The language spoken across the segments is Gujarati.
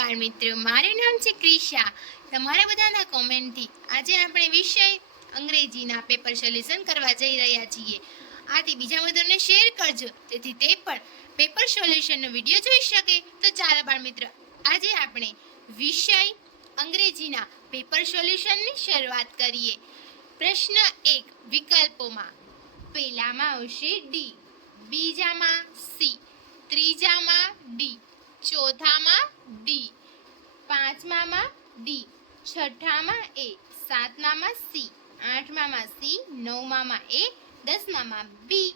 બાળ મિત્રો, મારું નામ છે ક્રિશા. તમારા બધાના કોમેન્ટથી આજે આપણે વિષય અંગ્રેજીના પેપર સોલ્યુશન કરવા જઈ રહ્યા છીએ. આથી બીજા મિત્રોને શેર કરજો, તેથી તે પણ પેપર સોલ્યુશનનો વિડીયો જોઈ શકે. તો ચાલો બાળ મિત્રો, આજે આપણે વિષય અંગ્રેજીના પેપર સોલ્યુશનની શરૂઆત કરીએ. પ્રશ્ન 1, વિકલ્પોમાં પહેલામાં આવશે ડી, બીજામાં સી, ત્રીજામાં ડી, ચોથામાં ડી, પાંચમામાં ડી, છઠ્ઠામાં એ, સાતમામાં સી, આઠમામાં સી, નવમામાં એ, દસમામાં બી,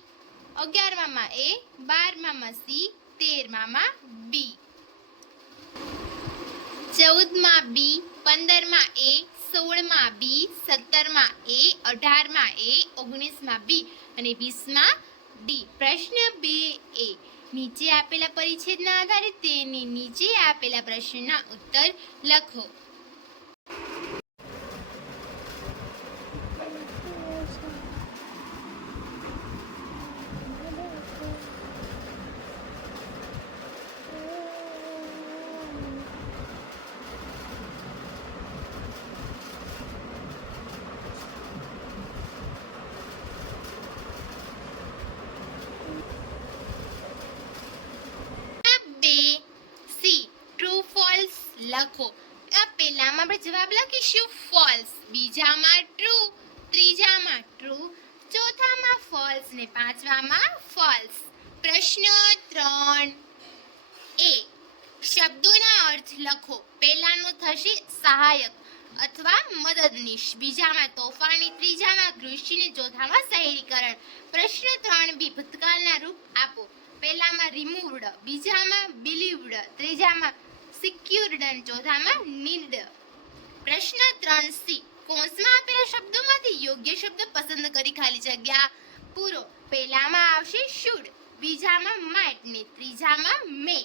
11મામાં એ, 12મામાં સી, 13મામાં બી, 14માં બી, 15માં એ, 16માં બી, 17માં એ, 18માં એ, 19માં બી અને 20માં ડી. પ્રશ્ન 2 એ, નીચે આપેલા પરિચ્છેદના આધારે તેની નીચે આપેલા પ્રશ્નના ઉત્તર લખો. લખો. પહેલામાં આપણે જવાબ લખીશું ફોલ્સ, બીજામાં ટ્રુ, ત્રીજામાં ટ્રુ, ચોથામાં ફોલ્સ ને પાંચમામાં ફોલ્સ. પ્રશ્ન 3 એ, શબ્દોના અર્થ લખો. પહેલાનું થશે સહાયક અથવા મદદનીશ, બીજામાં તોફાની, ત્રીજામાં કૃષિ ને ચોથામાં શહેરીકરણ. પ્રશ્ન 3 બી, ભૂતકાળના રૂપ આપો. પહેલામાં રિમૂવ્ડ, બીજામાં બિલીવ્ડ, ત્રીજામાં સિક્યુર્ડ અને ચોથામાં નીડ. પ્રશ્ન 3 સી, કૌંસમાં આપેલા શબ્દોમાંથી યોગ્ય શબ્દ પસંદ કરી ખાલી જગ્યા પૂરો. પહેલામાં આવશે શુડ, બીજામાં માઇટ ને ત્રીજામાં મે,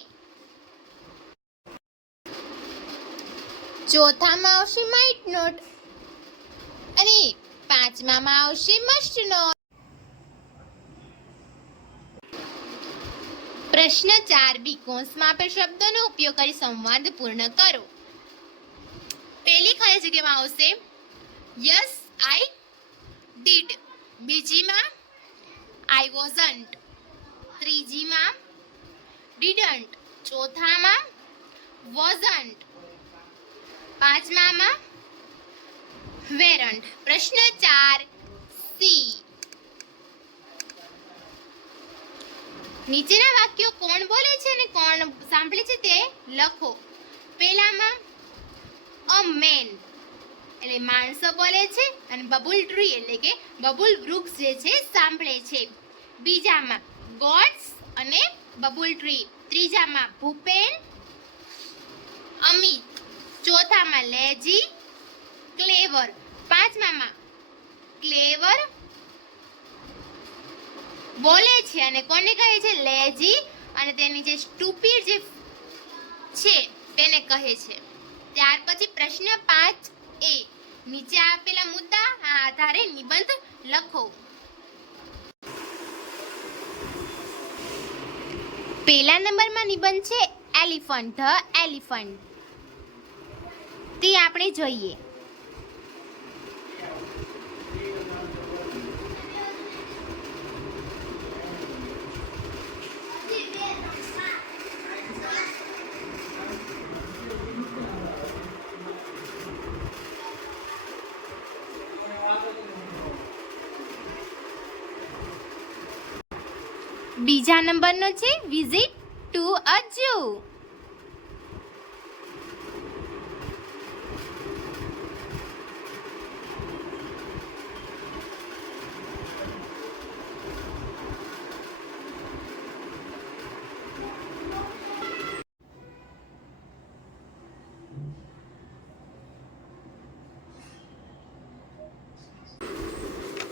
ચોથામાં આવશે માઇટ નોટ અને પાંચમામાં આવશે મસ્ટ નોટ. પ્રશ્ન 4 બી, કૌંસમાં આપેલ શબ્દોનો ઉપયોગ કરી સંવાદ પૂર્ણ કરો. પહેલી ખાલી જગ્યામાં આવશે યસ આઈ ડીડ, બીજીમાં આઈ વોઝન્ટ, ત્રીજીમાં ડીડન્ટ, ચોથામાં વોઝન્ટ, પાંચમામાં વેરન્ટ. પ્રશ્ન 4 સી, નીચેના વાક્યો કોણ બોલે છે અને કોણ સાંભળે છે તે લખો. પહેલામાં અ મેન એટલે માણસો બોલે છે અને બબુલ ટ્રી એટલે કે બબુલ વૃક્ષ જે છે સાંભળે છે. બીજામાં ગોડ્સ અને બબુલ ટ્રી, ત્રીજામાં ભૂપેન, અમિત, ચોથામાં લેજી, ક્લેવર, પાંચમામાં ક્લેવર બોલે છે અને કોને કહે છે? લેજી, અને તેની જે સ્ટુપિડ જે છે તેને કહે છે. ત્યાર પછી પ્રશ્ન 5 એ, નીચે આપેલા મુદ્દા આધારે નિબંધ લખો. પહેલા નંબરમાં નિબંધ છે એલિફન્ટ, ધ એલિફન્ટ. તે આપણે જોઈએ. બીજા નંબરનો છે વિઝિટ ટુ અ ઝૂ.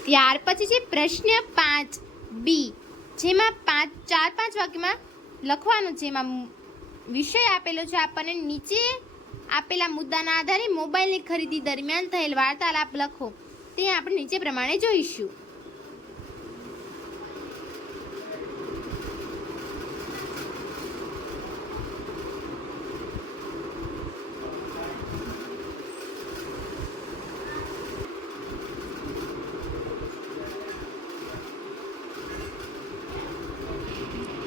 ત્યાર પછી છે પ્રશ્ન 5 બી, જેમાં 4-5 વાક્યમાં લખવાનું છે. એમાં વિષય આપેલો છે આપણને. નીચે આપેલા મુદ્દાના આધારે મોબાઈલની ખરીદી દરમિયાન થયેલ વાર્તાલાપ લખો. તે આપણે નીચે પ્રમાણે જોઈશું.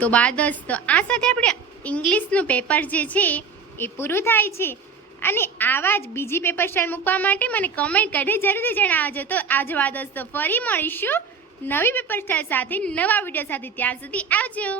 તો બાળ દોસ્તો આ સાથે આપણે ઇંગ્લિશનું પેપર જે છે એ પૂરું થાય છે. અને આવા જ બીજી પેપર સ્ટાઇલ મૂકવા માટે મને કમેન્ટ કરી જરૂરથી જણાવજો. તો આજે બાળ દોસ્તો ફરી મળીશું નવી પેપર સ્ટાઇલ સાથે, નવા વિડીયો સાથે. ત્યાં સુધી આવજો.